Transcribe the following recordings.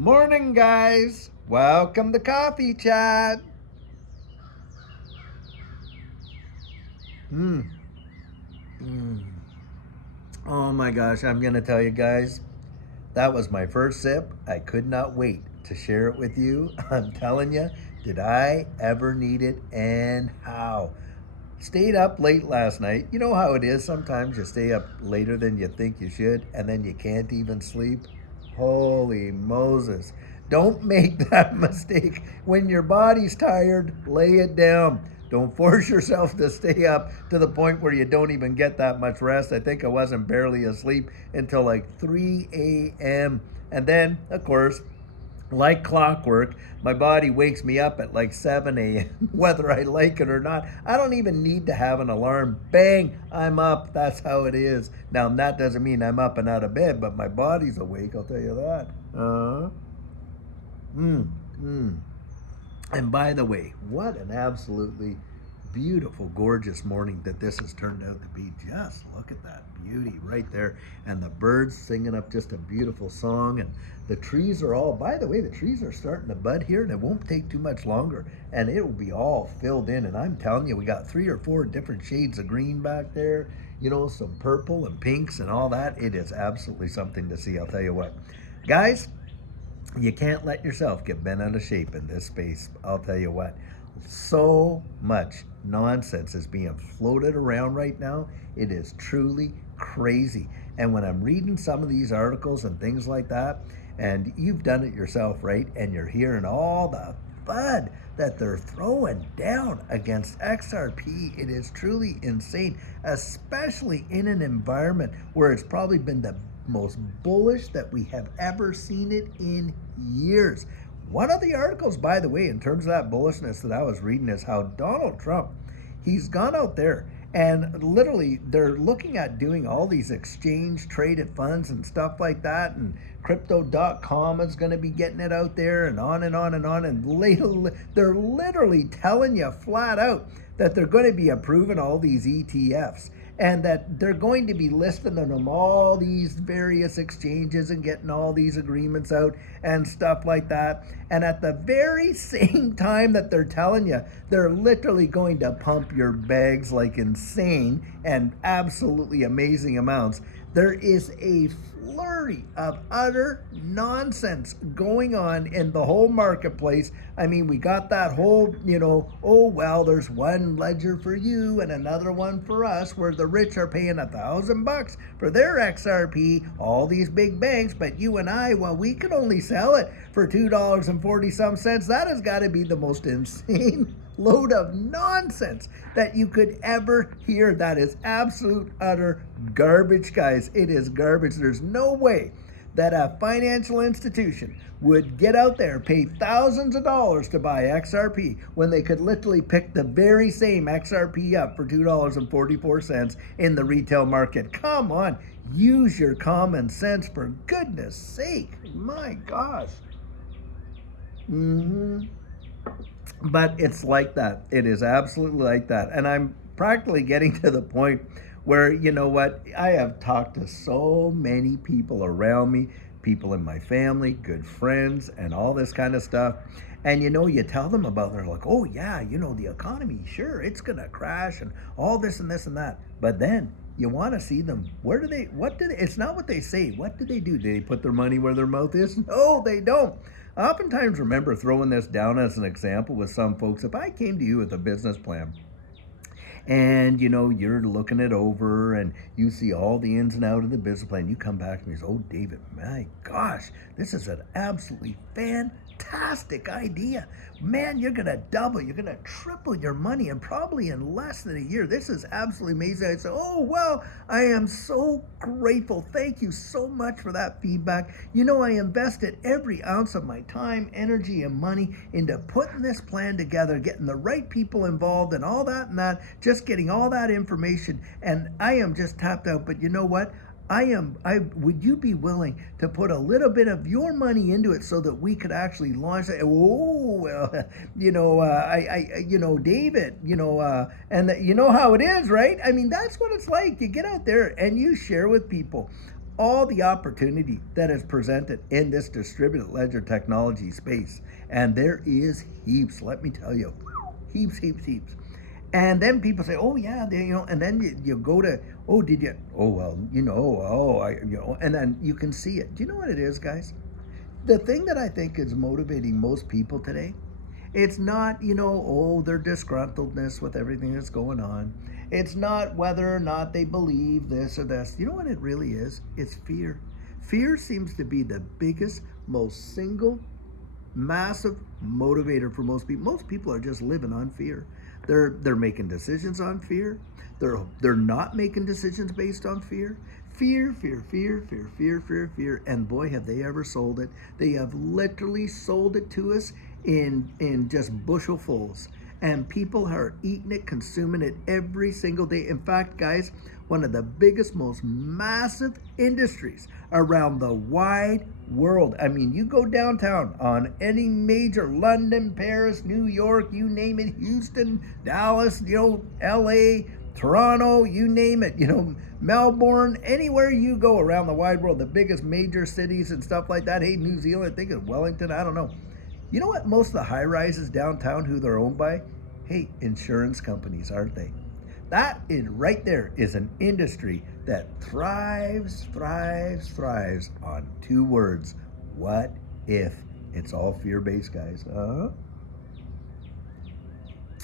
Morning, guys. Welcome to Coffee Chat. Mm. Mm. Oh my gosh, I'm going to tell you guys, that was my first sip. I could not wait to share it with you. I'm telling you, did I ever need it and how? Stayed up late last night. You know how it is. Sometimes you stay up later than you think you should, and then you can't even sleep. Holy Moses. Don't make that mistake. When your body's tired, lay it down. Don't force yourself to stay up to the point where you don't even get that much rest. I think I wasn't barely asleep until like 3 a.m. And then, of course, like clockwork, my body wakes me up at like 7 a.m., whether I like it or not. I don't even need to have an alarm. Bang, I'm up. That's how it is. Now, that doesn't mean I'm up and out of bed, but my body's awake, I'll tell you that. Mm, mm. And by the way, what an absolutely beautiful, gorgeous morning that this has turned out to be. Just look at that beauty right there. And the birds singing up just a beautiful song. And the trees are all, by the way, the trees are starting to bud here, and it won't take too much longer. And it will be all filled in. And I'm telling you, we got 3 or 4 different shades of green back there, some purple and pinks and all that. It is absolutely something to see, I'll tell you what. Guys, you can't let yourself get bent out of shape in this space. I'll tell you what, so much nonsense is being floated around right now. It is truly crazy. And when I'm reading some of these articles and things like that, and you've done it yourself, right? And you're hearing all the FUD that they're throwing down against XRP. It is truly insane, especially in an environment where it's probably been the most bullish that we have ever seen it in years. One of the articles, by the way, in terms of that bullishness that I was reading, is how Donald Trump, he's gone out there and literally they're looking at doing all these exchange traded funds and stuff like that, and crypto.com is going to be getting it out there, and on and on and on. And they're literally telling you flat out that they're going to be approving all these ETFs, and that they're going to be listing them on all these various exchanges and getting all these agreements out and stuff like that. And at the very same time that they're telling you, they're literally going to pump your bags like insane and absolutely amazing amounts. There is a flurry of utter nonsense going on in the whole marketplace. I mean, we got that whole, oh, well, there's one ledger for you and another one for us, where the rich are paying $1,000 for their XRP, all these big banks, but you and I, well, we can only sell it for $2.40 some cents. That has got to be the most insane load of nonsense that you could ever hear. That is absolute utter garbage, guys. It is garbage. There's no way that a financial institution would get out there, pay thousands of dollars to buy XRP when they could literally pick the very same XRP up for $2.44 in the retail market. Come on, use your common sense, for goodness sake. My gosh. But it's like that. It is absolutely like that. And I'm practically getting to the point where, you know what, I have talked to so many people around me, people in my family, good friends, and all this kind of stuff. And you tell them about it, they're like, oh yeah, the economy, sure, it's gonna crash and all this and this and that. But then you want to see them. It's not what they say. What do? Do they put their money where their mouth is? No, they don't. I oftentimes remember throwing this down as an example with some folks. If I came to you with a business plan, and you're looking it over and you see all the ins and outs of the business plan, you come back to me and say, oh, David, my gosh, this is an absolutely fantastic idea. Man, you're going to double, you're going to triple your money, and probably in less than a year. This is absolutely amazing. I say, oh, well, I am so grateful. Thank you so much for that feedback. I invested every ounce of my time, energy, and money into putting this plan together, getting the right people involved and all that and that, just getting all that information, and I am just tapped out. But you know what? Would you be willing to put a little bit of your money into it so that we could actually launch it? Oh, well, David, and you know how it is, right? I mean, that's what it's like. You get out there and you share with people all the opportunity that is presented in this distributed ledger technology space. And there is heaps, let me tell you, heaps, heaps, heaps. And then people say, oh yeah, and then you go to, oh, did you, oh, well, and then you can see it. Do you know what it is, guys? The thing that I think is motivating most people today, it's not, their disgruntledness with everything that's going on. It's not whether or not they believe this or this. You know what it really is? It's fear. Fear seems to be the biggest, most single, massive motivator for most people. Most people are just living on fear. They're making decisions on fear. They're not making decisions based on fear. Fear, fear, fear, fear, fear, fear, fear. And boy, have they ever sold it. They have literally sold it to us in just bushelfuls. And people are eating it, consuming it every single day. In fact, guys, one of the biggest, most massive industries around the wide world. I mean, you go downtown on any major, London, Paris, New York, you name it, Houston, Dallas, LA, Toronto, you name it, Melbourne, anywhere you go around the wide world, the biggest major cities and stuff like that. Hey, New Zealand, I think of Wellington, I don't know. You know what most of the high rises downtown, who they're owned by? Hey, insurance companies, aren't they? That is right there is an industry that thrives on two words. What if? It's all fear-based, guys.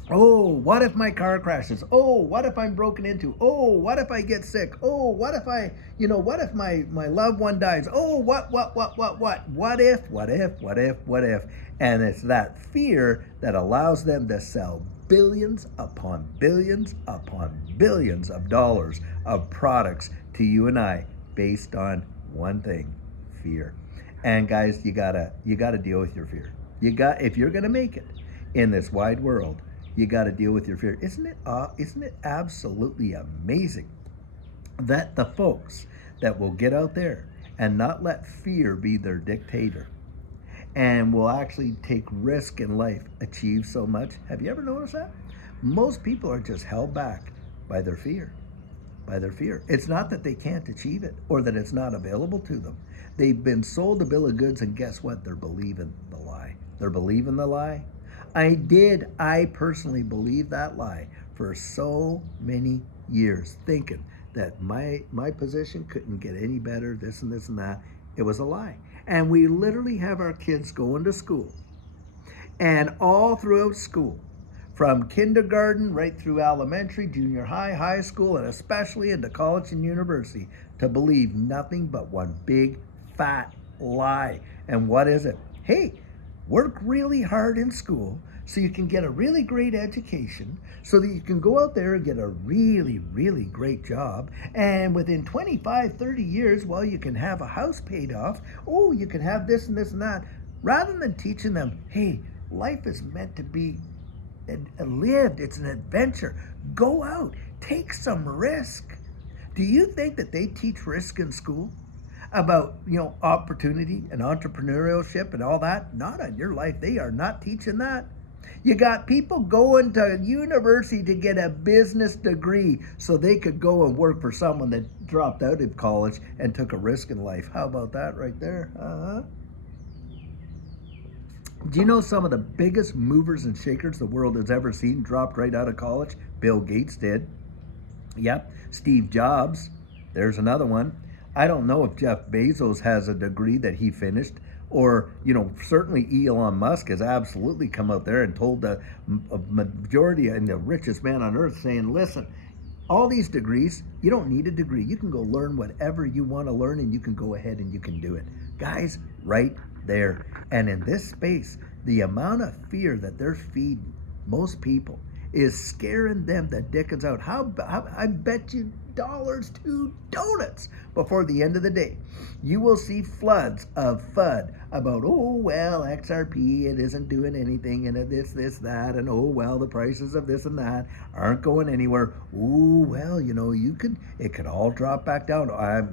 Oh, what if my car crashes? Oh, what if I'm broken into? Oh, what if I get sick? Oh, what if what if my loved one dies? Oh, what? What if? And it's that fear that allows them to sell billions upon billions upon billions of dollars of products to you and I based on one thing, fear. And guys, you gotta deal with your fear. If you're gonna make it in this wide world, you got to deal with your fear. Isn't it absolutely amazing that the folks that will get out there and not let fear be their dictator and will actually take risk in life achieve so much? Have you ever noticed that? Most people are just held back by their fear. It's not that they can't achieve it or that it's not available to them. They've been sold a bill of goods, and guess what? They're believing the lie. They're believing the lie. I personally believed that lie for so many years, thinking that my position couldn't get any better, this and this and that. It was a lie. And we literally have our kids going to school, and all throughout school, from kindergarten right through elementary, junior high, high school, and especially into college and university, to believe nothing but one big fat lie. And what is it? Hey, work really hard in school so you can get a really great education, so that you can go out there and get a really, really great job. And within 25, 30 years, well, you can have a house paid off. Oh, you can have this and this and that. Rather than teaching them, hey, life is meant to be lived. It's an adventure. Go out, take some risk. Do you think that they teach risk in school? About opportunity and entrepreneurship and all that? Not on your life. They are not teaching that. You got people going to university to get a business degree so they could go and work for someone that dropped out of college and took a risk in life. How about that right there? Do you know some of the biggest movers and shakers the world has ever seen dropped right out of college? Bill Gates did. Yep. Steve Jobs. There's another one. I don't know if Jeff Bezos has a degree that he finished, or, certainly Elon Musk has absolutely come out there and told the majority and the richest man on earth, saying, listen, all these degrees, you don't need a degree. You can go learn whatever you want to learn, and you can go ahead and you can do it. Guys, right there. And in this space, the amount of fear that they're feeding most people is scaring them the dickens out. How I bet you dollars to donuts before the end of the day, you will see floods of FUD, about, oh, well, XRP, it isn't doing anything, and this, that, and oh, well, the prices of this and that aren't going anywhere. Oh, well, it could all drop back down.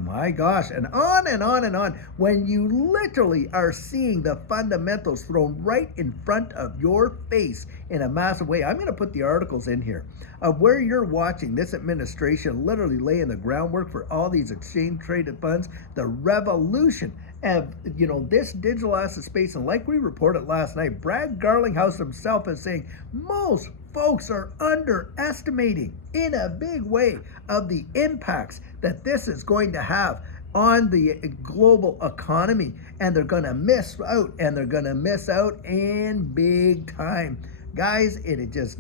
My gosh, and on and on and on. When you literally are seeing the fundamentals thrown right in front of your face in a massive way. I'm going to put the articles in here of where you're watching this administration literally laying the groundwork for all these exchange traded funds, the revolution of this digital asset space. And like we reported last night, Brad Garlinghouse himself is saying most folks are underestimating in a big way of the impacts that this is going to have on the global economy, and they're going to miss out, in big time. Guys, it just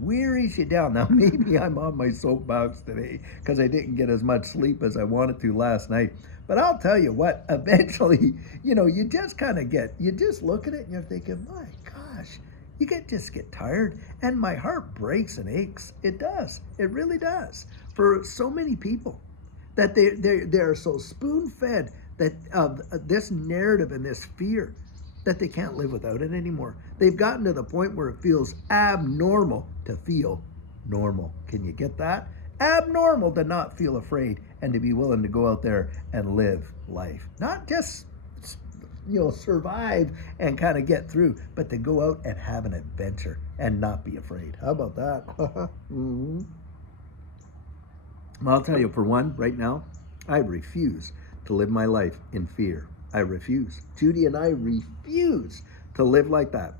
wearies you down. Now, maybe I'm on my soapbox today because I didn't get as much sleep as I wanted to last night. But I'll tell you what, eventually, you just kind of you just look at it and you're thinking, my gosh, just get tired. And my heart breaks and aches. It does. It really does. For so many people that they are so spoon-fed that of this narrative and this fear that they can't live without it anymore. They've gotten to the point where it feels abnormal to feel normal. Can you get that? Abnormal to not feel afraid and to be willing to go out there and live life. Not just, survive and kind of get through, but to go out and have an adventure and not be afraid. How about that? Mm-hmm. I'll tell you, for one, right now, I refuse to live my life in fear. I refuse. Judy and I refuse to live like that.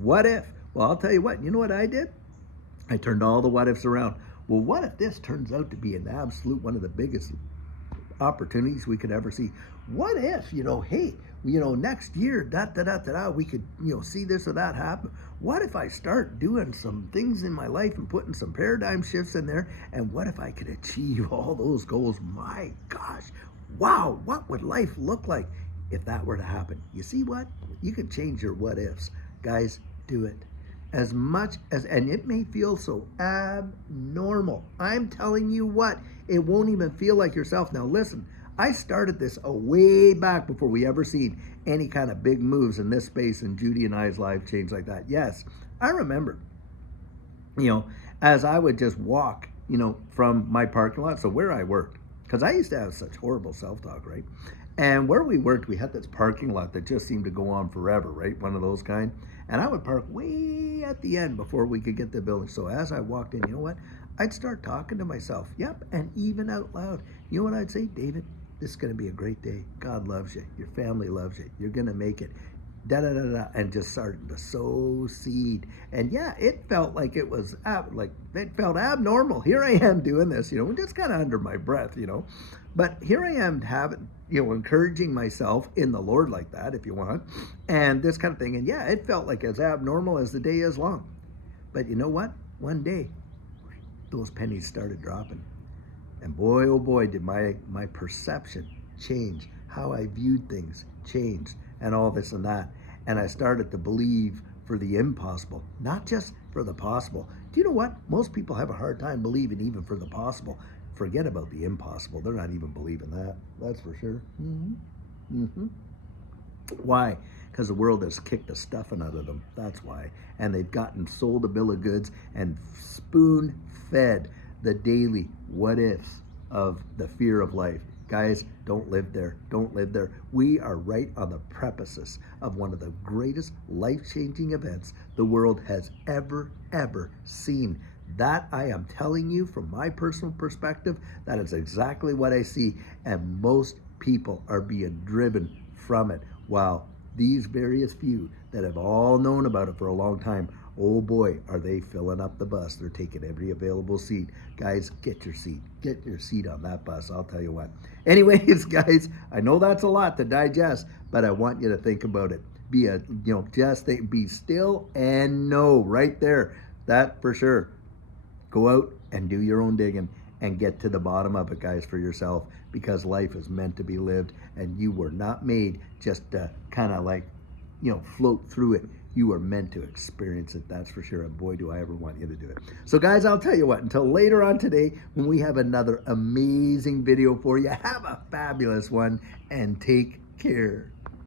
What if? Well, I'll tell you what. You know what I did? I turned all the what ifs around. Well, what if this turns out to be an absolute one of the biggest opportunities we could ever see? What if, hey, next year, we could, see this or that happen. What if I start doing some things in my life and putting some paradigm shifts in there? And what if I could achieve all those goals? My gosh, wow, what would life look like if that were to happen? You see what? You could change your what ifs. Guys, do it. As much as, and it may feel so abnormal. I'm telling you what, it won't even feel like yourself. Now listen, I started this way back before we ever seen any kind of big moves in this space in Judy and I's life change like that. Yes, I remember, as I would just walk, from my parking lot, so where I worked, because I used to have such horrible self-talk, right? And where we worked, we had this parking lot that just seemed to go on forever, right? One of those kind. And I would park way at the end before we could get the building. So as I walked in, you know what? I'd start talking to myself. Yep, and even out loud. You know what I'd say? David, this is going to be a great day. God loves you. Your family loves you. You're going to make it. Da-da-da-da, and just starting to sow seed. And yeah, it felt like it was, it felt abnormal. Here I am doing this, just kind of under my breath, But here I am having, encouraging myself in the Lord like that, if you want, and this kind of thing. And yeah, it felt like as abnormal as the day is long. But you know what? One day, those pennies started dropping. And boy, oh boy, did my perception change. How I viewed things changed, and all this and that. And I started to believe for the impossible, not just for the possible. Do you know what? Most people have a hard time believing even for the possible. Forget about the impossible. They're not even believing that. That's for sure. Mm-hmm. Mm-hmm. Why? Because the world has kicked the stuffing out of them. That's why. And they've gotten sold a bill of goods and spoon-fed the daily what ifs of the fear of life. Guys, don't live there. Don't live there. We are right on the precipice of one of the greatest life-changing events the world has ever seen. That I am telling you from my personal perspective, that is exactly what I see. And most people are being driven from it, while these various few that have all known about it for a long time, oh boy, are they filling up the bus. They're taking every available seat. Guys, get your seat. Get your seat on that bus. I'll tell you what. Anyways, guys, I know that's a lot to digest, but I want you to think about it. Be still and know right there. That for sure. Go out and do your own digging and get to the bottom of it, guys, for yourself, because life is meant to be lived, and you were not made just to kind of float through it. You are meant to experience it, that's for sure, and boy, do I ever want you to do it. So guys, I'll tell you what, until later on today, when we have another amazing video for you, have a fabulous one, and take care.